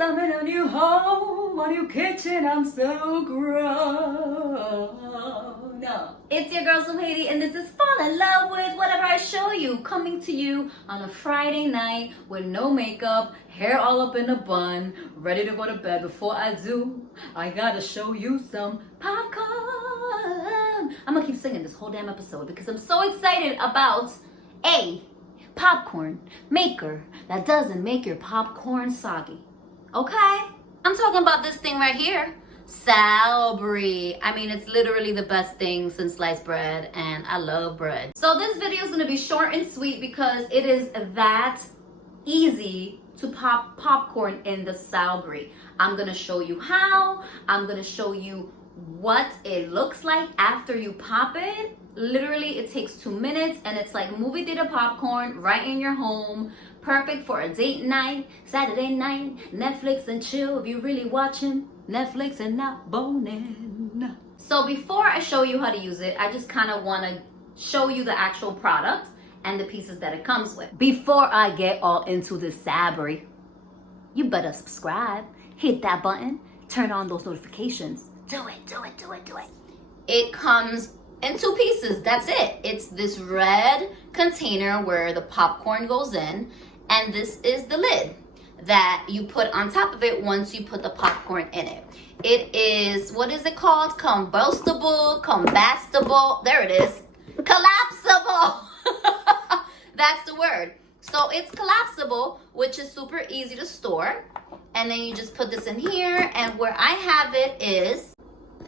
I'm in a new home, a new kitchen, I'm so grown. No. It's your girl Sujeiry, and this is Fall in Love with Whatever I Show You, coming to you on a Friday night with no makeup, hair all up in a bun, ready to go to bed. Before I do, I gotta show you some popcorn. I'm gonna keep singing this whole damn episode because I'm so excited about a popcorn maker that doesn't make your popcorn soggy. Okay? I'm talking about this thing right here. Salbree. I mean, it's literally the best thing since sliced bread, and I love bread. So this video is going to be short and sweet because it is that easy to pop popcorn in the Salbree. I'm going to show you how. I'm going to show you what it looks like after you pop it. Literally, it takes 2 minutes, and it's like movie theater popcorn right in your home. Perfect for a date night, Saturday night, Netflix and chill if you're really watching Netflix and not boning. So before I show you how to use it, I just kind of want to show you the actual product and the pieces that it comes with. Before I get all into this Salbree, you better subscribe, hit that button, turn on those notifications. Do it, do it, do it, do it. It comes in 2 pieces, that's it. It's this red container where the popcorn goes in, and this is the lid that you put on top of it once you put the popcorn in it. It is, what is it called? Combustible, there it is. Collapsible. That's the word. So it's collapsible, which is super easy to store. And then you just put this in here, and where I have it is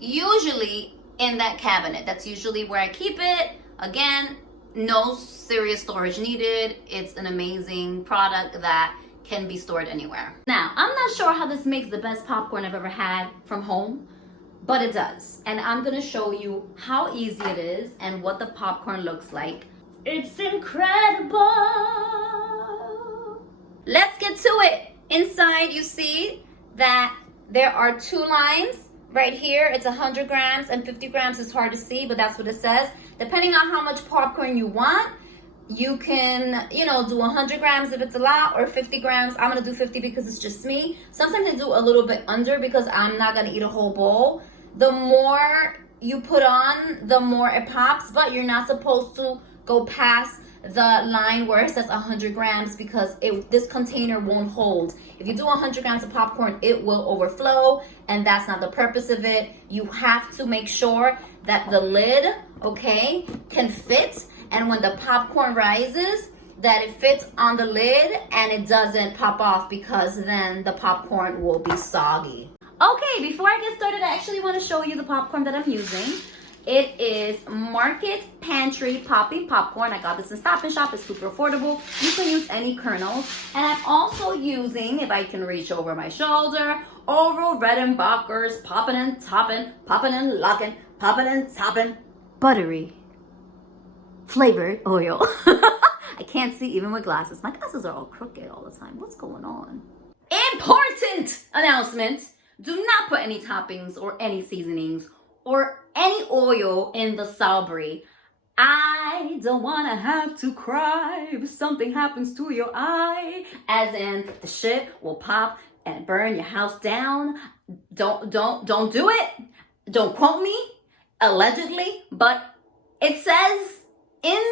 usually in that cabinet. That's usually where I keep it. Again, no serious storage needed. It's an amazing product that can be stored anywhere. Now, I'm not sure how this makes the best popcorn I've ever had from home, but it does. And I'm gonna show you how easy it is and what the popcorn looks like. It's incredible. Let's get to it. Inside, you see that there are 2 lines. Right here, it's 100 grams and 50 grams. It's hard to see, but that's what it says. Depending on how much popcorn you want, you can, do 100 grams if it's a lot, or 50 grams. I'm gonna do 50 because it's just me. Sometimes I do a little bit under because I'm not gonna eat a whole bowl. The more you put on, the more it pops, but you're not supposed to go past the line where it says 100 grams because this container won't hold. If you do 100 grams of popcorn, it will overflow, and that's not the purpose of it. You have to make sure that the lid, okay, can fit, and when the popcorn rises, that it fits on the lid and it doesn't pop off, because then the popcorn will be soggy. Okay, before I get started, I actually want to show you the popcorn that I'm using. It is Market Pantry Popping Popcorn. I got this in Stop & Shop. It's super affordable. You can use any Kernels. And I'm also using, if I can reach over my shoulder, Oral Redenbacher's Poppin' and Toppin', Poppin' and Lockin', Poppin' and Toppin', Buttery Flavored Oil. I can't see even with glasses. My glasses are all crooked all the time. What's going on? Important announcement. Do not put any toppings or any seasonings or any oil in the Salbree. I don't want to have to cry if something happens to your eye, as in the shit will pop and burn your house down. Don't do it. Don't quote me, allegedly, but it says in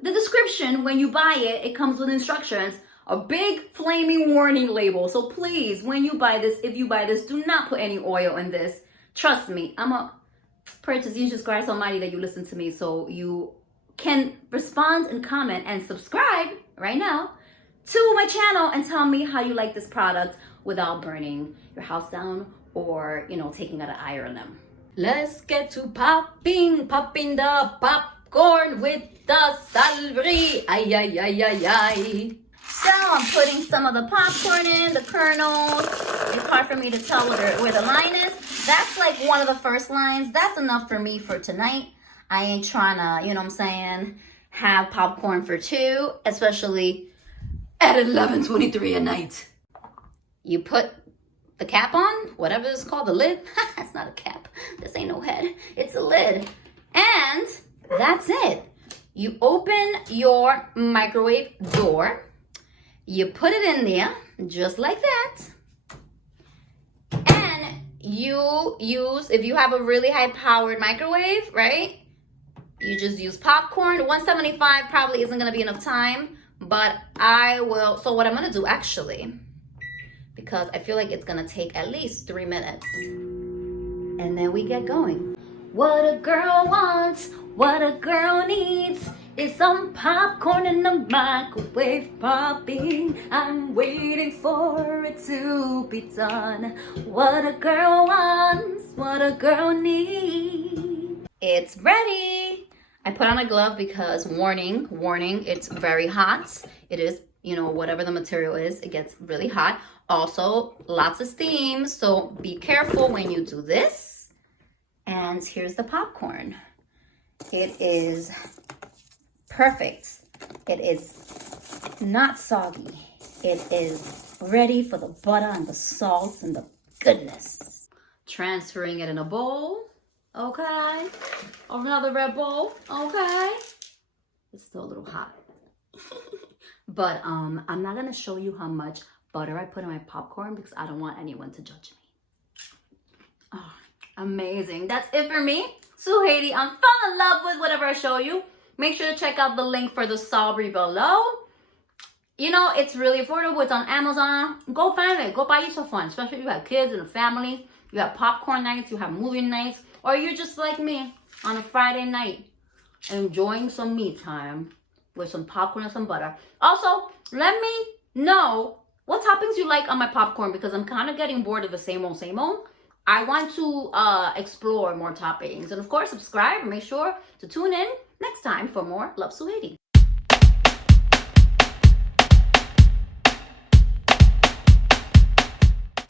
the description when you buy it, it comes with instructions, a big flaming warning label. So please, when you buy this, if you buy this, do not put any oil in this. Trust me, I'm a pray to Jesus Christ Almighty that you listen to me, so you can respond and comment and subscribe right now to my channel and tell me how you like this product without burning your house down or, taking out an eye on them. Let's get to popping the popcorn with the Salbree. Ay, ay, ay, ay, ay. So I'm putting some of the popcorn in, the kernels. It's hard for me to tell where the line is. That's like one of the first lines. That's enough for me for tonight. I ain't trying to, have popcorn for 2, especially at 11:23 at night. You put the cap on, whatever it's called, the lid. That's not a cap. This ain't no head. It's a lid. And that's it. You open your microwave door. You put it in there, just like that. if you have a really high powered microwave, right? You just use popcorn. 175 probably isn't gonna be enough time, but I will. So what I'm gonna do actually, because I feel like it's gonna take at least 3 minutes, and then we get going. What a girl wants, what a girl needs is some popcorn in the microwave popping. I'm waiting for it to be done. What a girl wants, what a girl needs. It's ready. I put on a glove because warning, it's very hot. It is, you know, whatever the material is, it gets really hot. Also, lots of steam, so be careful when you do this. And here's the popcorn. It is perfect. It is not soggy. It is ready for the butter and the salt and the goodness. Transferring it in a bowl, okay? Or another red bowl, okay? It's still a little hot. But I'm not gonna show you how much butter I put in my popcorn because I don't want anyone to judge me. Oh, amazing. That's it for me. Sujeiry, I'm falling in love with whatever I show you. Make sure to check out the link for the Salbree below. You know, it's really affordable. It's on Amazon. Go find it. Go buy you some fun. Especially if you have kids and a family. You have popcorn nights. You have movie nights. Or you're just like me on a Friday night. Enjoying some me time with some popcorn and some butter. Also, let me know what toppings you like on my popcorn because I'm kind of getting bored of the same old, same old. I want to explore more toppings. And of course, subscribe and make sure to tune in next time for more Love Sujeiry.